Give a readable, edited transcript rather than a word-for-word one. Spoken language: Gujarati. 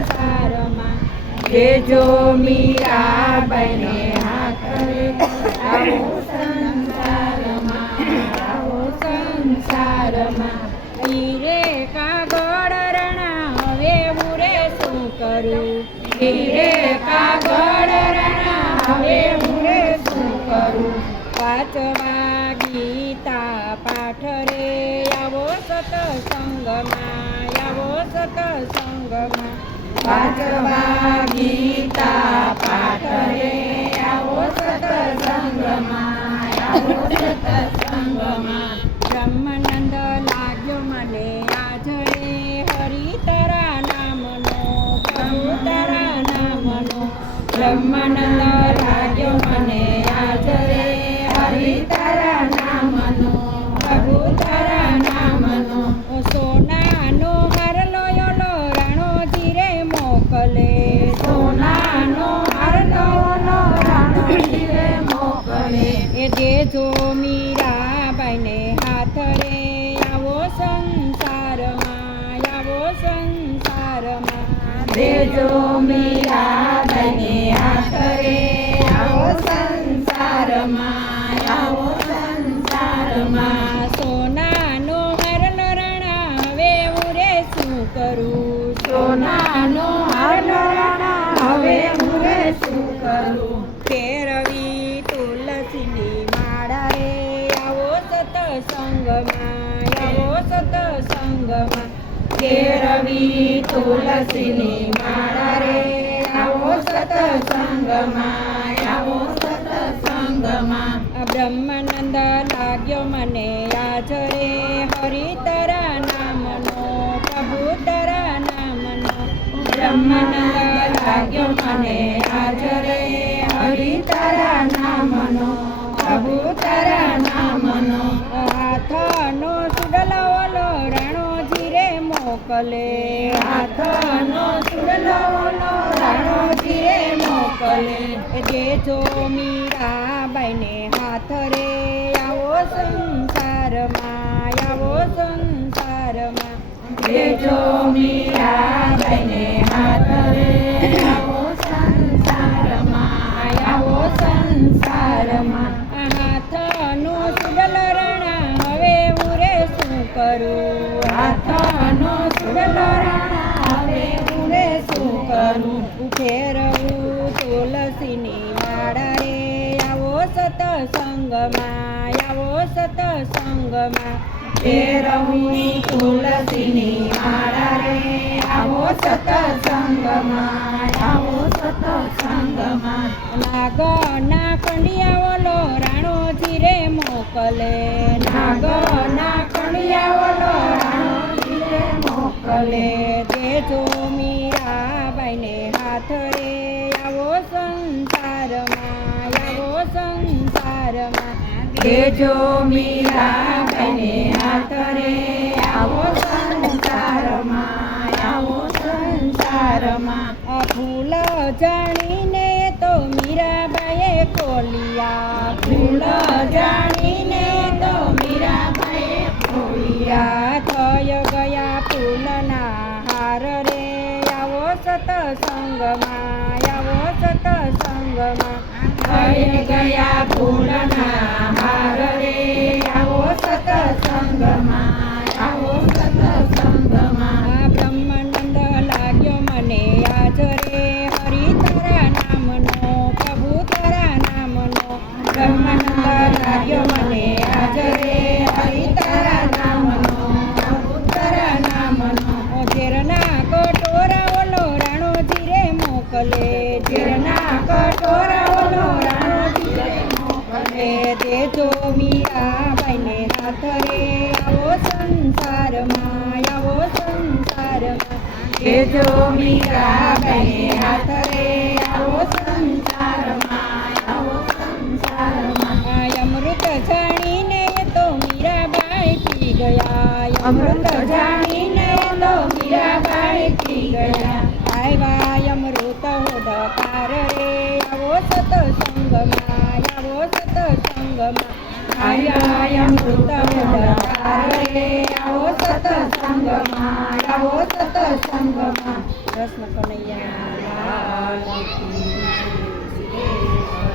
સંસારમાં દેજો મીરાબાઈને હાથ રે આવો સંસારમાં હીરે કાગળ રણા હવે હું રે શું કરું હીરે કાગળ રણા હવે હું રે શું કરું વાંચવા ગીતા પાઠ રે આવો સત્સંગમાં આવો સત્સંગમાં વાંચવા ગીતા પાઠ રે આવો સત્સંગમાં આવો સત્સંગમાં બ્રહ્માનંદ લાગ્યો મને આજ રે હરિ તારા નામનો પ્રભુ તારા નામનો બ્રહ્માનંદ લાગ્યો મને આજ રે હરિ તારા નામનો પ્રભુ તારા નામનો સોનાનો હારલો યોલો રાણોજી રે મોકલે સોનાનો હારલો યોલો રાણોજી રે મોકલે એ દેજો મીરાબાઈને હાથ રે આવો સંસારમાં દેજો મીરાબાઈને હાથ રે આવો સંસારમાં સોનાનો હારલો રાણા હવે હું રે શું કરું સોનાનો હારલો રાણા હવે હું રે શું કરું ફેરવી તુલસીની માળા રે આવો સત્સંગમાં ફેરવી તુલસીની માળા રે આવો સત્સંગમાં બ્રહ્માનંદ લાગ્યો મને આજ રે હરિ તારા નામનો પ્રભુ તારા નામનો બ્રહ્માનંદ લાગ્યો મને આજ રે હરિ તારા નામનો પ્રભુ તારા નામનો હાથનો સુડલો ઓલો રાણોજી રે મોકલે હાથનો સુડલો ઓલો રાણોજી રે મોકલે દેજો મીરાબાઈને હાથ રે આવો સંસારમાં દેજો મીરાબાઈને હાથ રે આવો સંસારમાં હાથનો સુડલો રાણા હવે હું રે શું કરું હાથનો સુડલો રાણા હવે હું રે શું કરું ફેરવું તુલસીની માળા રે આવો સત્સંગમાં ફેરવું તુલસીની માળા રે આવો સત્સંગમાં નાગના કંડિયા ઓલો રાણોજી રે મોકલે નાગના કંડિયા ઓલો રાણોજી રે મોકલે દેજો મીરાબાઈને હાથ રે આવો સંસારમાં દેજો મીરાબાઈને હાથ રે આવો સંસારમાં ફૂલ જાણીને તો મીરાબાઈએ ખોલિયા ફૂલ જાણીને તો મીરાબાઈએ ખોલિયા થઈ ગયા ફૂલના હાર રે આવો સત્સંગમાં થઈ ગયા ફૂલના હાર રે આવો સત્સંગમાં બ્રહ્માનંદ લાગ્યો મને આજ રે હરિ તારા નામનો પ્રભુ તારા નામનો બ્રહ્માનંદ લાગ્યો મને આજ રે હરિ તારા નામનો પ્રભુ તારા નામનો ઝેરના કટોરા ઓલો રાણોજી રે મોકલે ઝેરના કટોરા ઓલો રાણોજી રે મોકલે દેજો મીરાબાઈને હાથ રે આવો સંસારમાં દેજો મીરાબાઈને હાથ રે આવો સંસારમાં અમૃત જાણીને તો મીરાબાઈ પી ગયા અમૃત જાણીને તો મીરાબાઈ પી ગયા આવ્યા અમૃત હોદકાર રે આવો સત્સંગમાં આવ્યા અમૃત હોદકાર રે આવો સત્સંગમાં કૃષ્ણ કનૈયા લાલ કી જય.